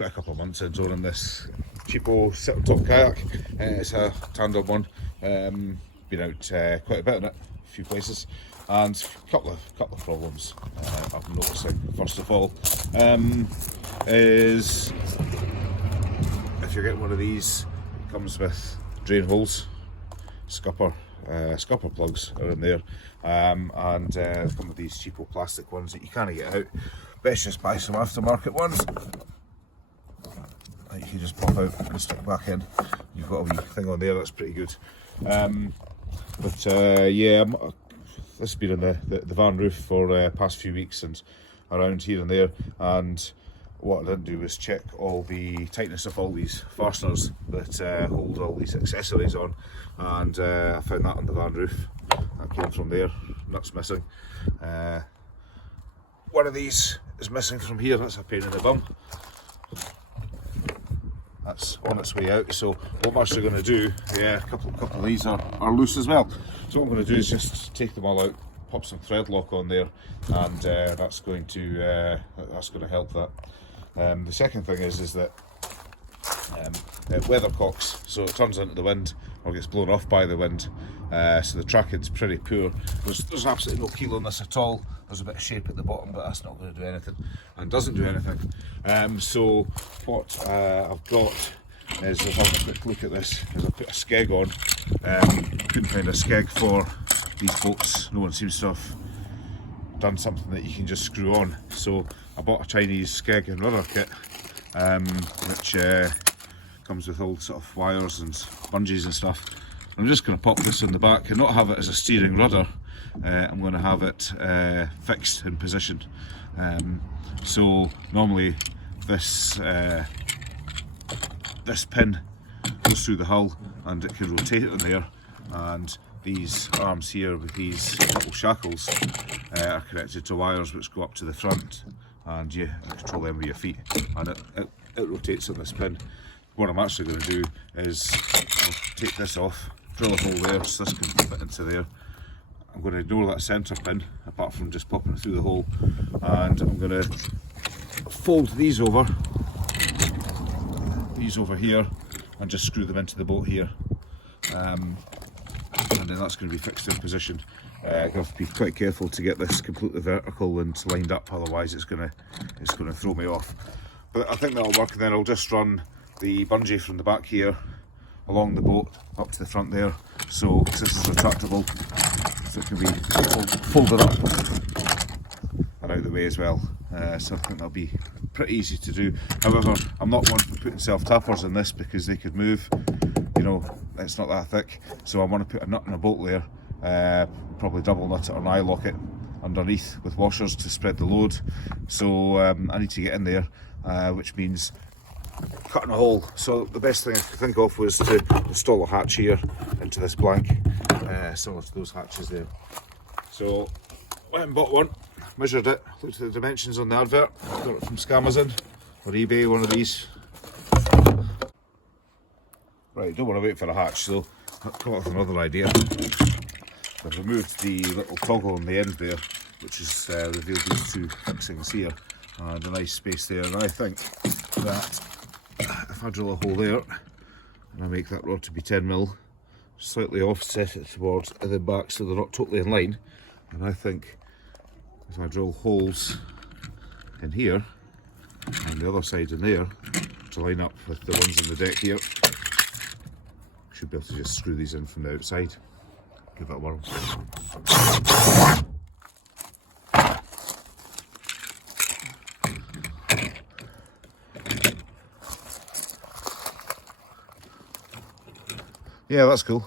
about a couple of months in owning this cheapo sit on top kayak. It's a tandem one. Been out quite a bit in it, a few places, and a couple of problems I'm noticing. First of all, is if you're getting one of these, it comes with drain holes, scupper plugs are in there, and they come with these cheapo plastic ones that you can't get out. Best just buy some aftermarket ones that you can just pop out and stick back in. You've got a wee thing on there that's pretty good. Yeah, this has been on the van roof for past few weeks and around here and there, and what I didn't do was check all the tightness of all these fasteners that hold all these accessories on, and I found that on the van roof. That came from there, nuts missing. One of these is missing from here, that's a pain in the bum. That's on its way out, so what I'm actually going to do, yeah, a couple of these are loose as well. So what I'm going to do is just take them all out, pop some thread lock on there, and that's going to help that. The second thing is that weathercocks, so it turns into the wind or gets blown off by the wind, so the tracking's pretty poor. There's absolutely no keel on this at all. There's a bit of shape at the bottom, but that's not going to do anything, and doesn't do anything. So what I've got is, if I have a quick look at this, is I put a skeg on. Couldn't find a skeg for these boats. No one seems to have done something that you can just screw on. So I bought a Chinese skeg and rudder kit, which comes with old sort of wires and bungees and stuff. I'm just going to pop this in the back and not have it as a steering rudder. I'm going to have it fixed in position. So normally this pin goes through the hull and it can rotate it in there, and these arms here with these little shackles are connected to wires which go up to the front, and you control them with your feet, and it rotates on this pin. What I'm actually going to do is I'll take this off, drill a hole there so this can fit into there. I'm going to ignore that centre pin, apart from just popping it through the hole, and I'm going to fold these over here and just screw them into the boat here, and then that's going to be fixed in position. I have to be quite careful to get this completely vertical and lined up, otherwise it's going to throw me off. But I think that'll work, and then I'll just run the bungee from the back here along the boat up to the front there, so this is retractable, so it can be folded up and out the way as well. So I think that'll be pretty easy to do. However, I'm not one for putting self-tappers in this because they could move, you know, it's not that thick. So I want to put a nut in a bolt there, probably double nut it or an eye lock it underneath with washers to spread the load. So I need to get in there, which means cutting a hole. So the best thing I could think of was to install a hatch here into this blank, similar to those hatches there. So went and bought one, measured it, looked at the dimensions on the advert, got it from Amazon or eBay, one of these. Right, don't want to wait for a hatch, so I've come up with another idea. I've removed the little toggle on the end there, which has revealed these two fixings here, and a nice space there, and I think that if I drill a hole there and I make that rod to be 10mm, slightly offset it towards the back so they're not totally in line, and I think if I drill holes in here and the other side in there to line up with the ones in the deck here, should be able to just screw these in from the outside. Give it a whirl. Yeah, that's cool.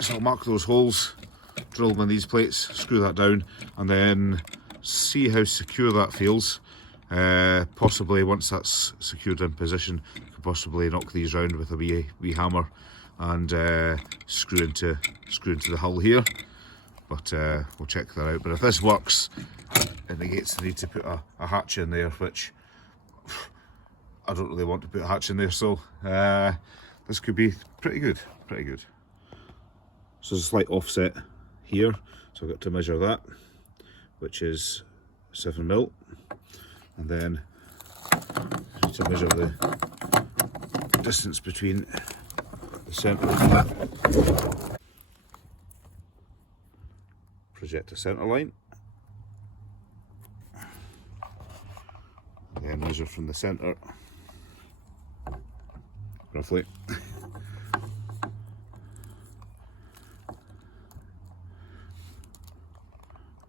So I'll mark those holes, drill them in these plates, screw that down, and then see how secure that feels. Possibly once that's secured in position, you could possibly knock these round with a wee hammer and screw into the hull here. But we'll check that out. But if this works, it negates the need to put a hatch in there, which I don't really want to put a hatch in there, so this could be pretty good. So there's a slight offset here, so I've got to measure that, which is 7mm, and then need to measure the distance between the centre and project a centre line, and then measure from the centre roughly.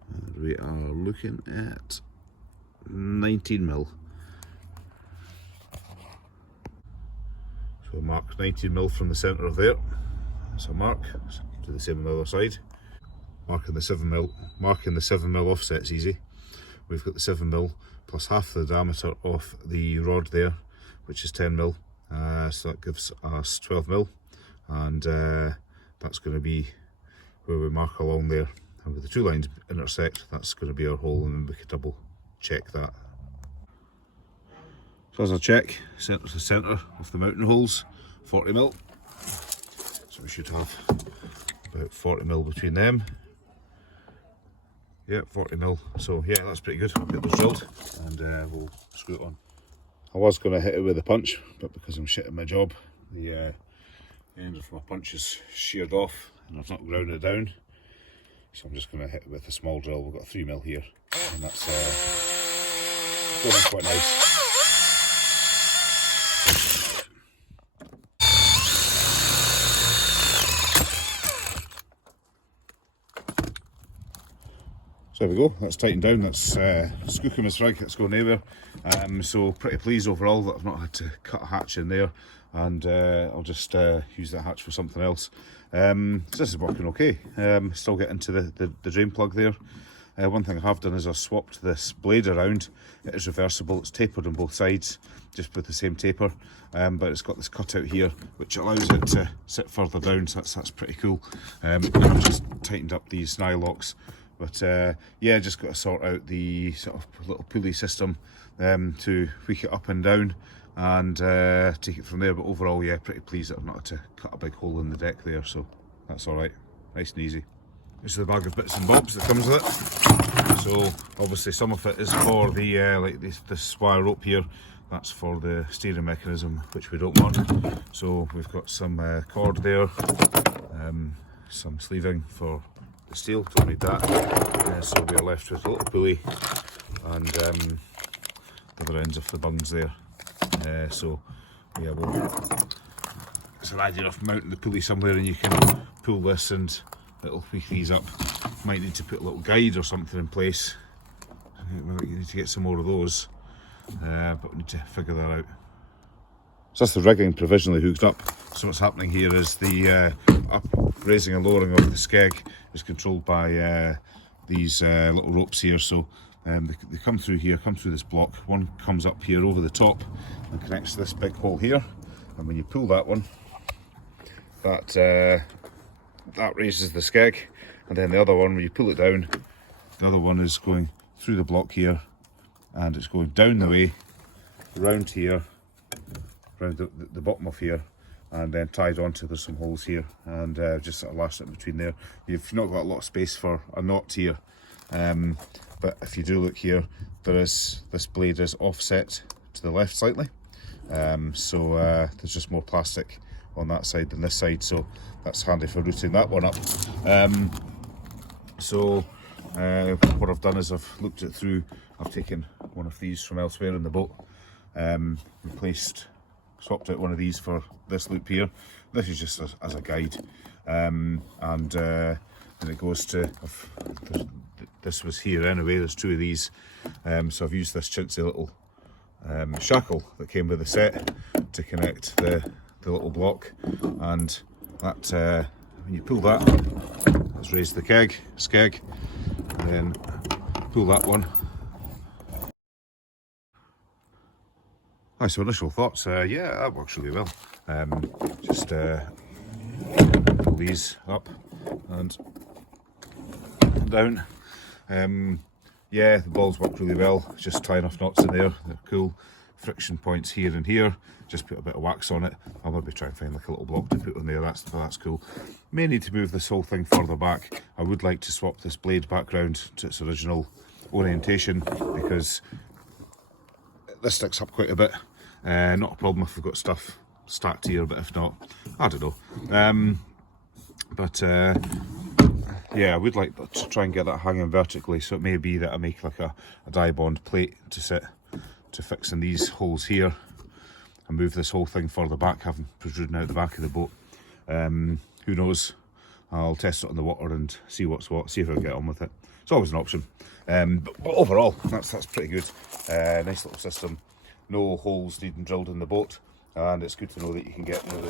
And we are looking at 19mm. So mark 19mm from the centre of there. That's a mark. Do the same on the other side. Marking the 7mm offset's easy. We've got the 7mm plus half the diameter of the rod there, which is 10mm. So that gives us 12mm, and that's going to be where we mark along there. And where the two lines intersect, that's going to be our hole, and then we can double check that. So as a check, centre to centre of the mountain holes, 40mm. So we should have about 40mm between them. Yeah, 40mm. So yeah, that's pretty good. I'll get those drilled and we'll screw it on. I was going to hit it with a punch, but because I'm shit at my job, the end of my punch is sheared off and I've not ground it down. So I'm just going to hit it with a small drill. We've got a 3mm here, and that's going quite nice. So there we go, that's tightened down, that's skookum is right, it's going nowhere. So pretty pleased overall that I've not had to cut a hatch in there, and I'll just use that hatch for something else. So this is working okay. Still getting to the drain plug there. One thing I have done is I've swapped this blade around. It is reversible, it's tapered on both sides, just with the same taper, but it's got this cutout here which allows it to sit further down, so that's pretty cool. And I've just tightened up these nylocks. But yeah, just got to sort out the sort of little pulley system to tweak it up and down and take it from there. But overall, yeah, pretty pleased that I've not had to cut a big hole in the deck there, so that's all right, nice and easy. This is the bag of bits and bobs that comes with it. So obviously some of it is for the like this wire rope here. That's for the steering mechanism, which we don't want. So we've got some cord there, some sleeving for the steel, don't need that. So we are left with a little pulley and the other ends of the bungs there. So yeah, it's an idea of mounting the pulley somewhere, and you can pull this and it'll tweak these up. Might need to put a little guide or something in place. You need to get some more of those, but we need to figure that out. So that's the rigging provisionally hooked up. So what's happening here is the raising and lowering of the skeg is controlled by these little ropes here. So they come through here, come through this block. One comes up here over the top and connects to this big hole here. And when you pull that one, that raises the skeg. And then the other one, when you pull it down, the other one is going through the block here, and it's going down the way, round here, around the bottom of here, and then tied onto, there's some holes here, and just sort of lashed it between there. You've not got a lot of space for a knot here, but if you do look here, this blade is offset to the left slightly, so there's just more plastic on that side than this side, so that's handy for routing that one up. So what I've done is I've looked it through. I've taken one of these from elsewhere in the boat, swapped out one of these for this loop here. This is just as a guide, and it goes to, this was here anyway, there's two of these, so I've used this chintzy little shackle that came with the set to connect the little block, and that when you pull that, let's raise the skeg, and then pull that one. So initial thoughts, yeah, that works really well. Just pull these up and down. Yeah, the balls work really well. Just tie enough knots in there. They're cool. Friction points here and here. Just put a bit of wax on it. I'll maybe try and find like a little block to put on there. That's cool. May need to move this whole thing further back. I would like to swap this blade back round to its original orientation, because this sticks up quite a bit. Not a problem if we've got stuff stacked here, but if not, I don't know. Yeah, I would like to try and get that hanging vertically, so it may be that I make like a dye bond plate to fix in these holes here and move this whole thing further back, having protruding out the back of the boat. Who knows? I'll test it on the water and see what's what, see if I can get on with it. It's always an option. But overall, that's pretty good. Nice little system. No holes needing drilled in the boat, and it's good to know that you can get, you know,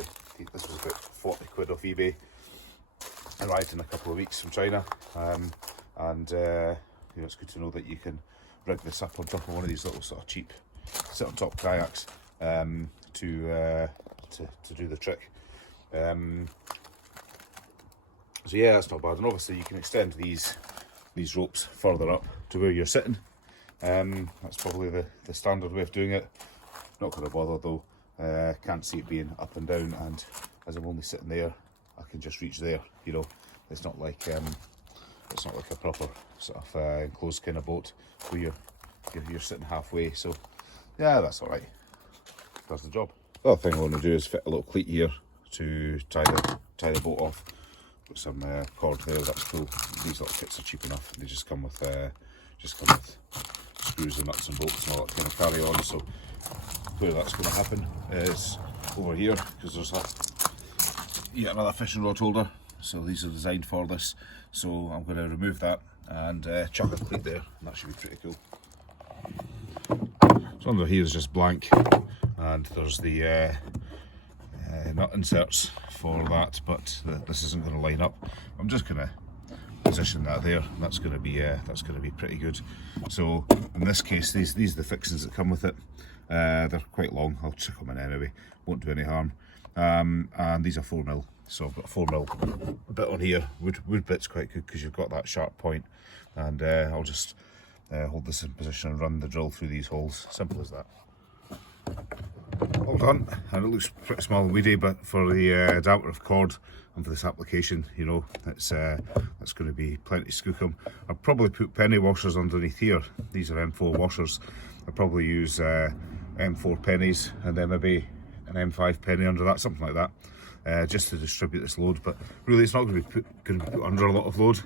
this was about 40 quid off eBay. Arrived in a couple of weeks from China, you know, it's good to know that you can rig this up on top of one of these little sort of cheap sit on top kayaks to do the trick. So yeah, that's not bad, and obviously you can extend these ropes further up to where you're sitting. That's probably the standard way of doing it. Not going to bother though. Can't see it being up and down, and as I'm only sitting there, I can just reach there. You know, it's not like a proper sort of enclosed kind of boat where you're sitting halfway. So yeah, that's all right. Does the job. The other thing I want to do is fit a little cleat here to tie the boat off. Put some cord there. That's cool. These little kits are cheap enough. They just come with screws and nuts and bolts and all that kind of carry on. So where that's going to happen is over here, because there's yet another fishing rod holder. So these are designed for this. So I'm going to remove that and chuck a cleat there, and that should be pretty cool. So under here is just blank, and there's the nut inserts for that, but this isn't going to line up. I'm just going to position that there, and that's going to be pretty good. So in this case, these are the fixings that come with it. They're quite long. I'll chuck them in anyway. Won't do any harm. And these are 4mm. So I've got a 4mm bit on here. Wood bit's quite good because you've got that sharp point, and I'll just hold this in position and run the drill through these holes. Simple as that. All done, and it looks pretty small and weedy, but for the diameter of cord and for this application, you know, that's going to be plenty skookum. I'll probably put penny washers underneath here. These are M4 washers. I'll probably use M4 pennies and then maybe an M5 penny under that, something like that, just to distribute this load. But really, it's not going to be put under a lot of load,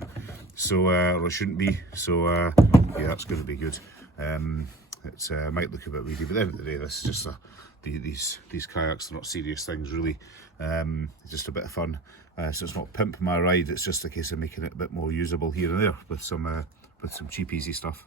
so or it shouldn't be. So yeah, that's going to be good. It might look a bit weedy, but at the end of the day, this is just these kayaks are not serious things really. It's just a bit of fun. So it's not pimp my ride. It's just a case of making it a bit more usable here and there with some cheap, easy stuff.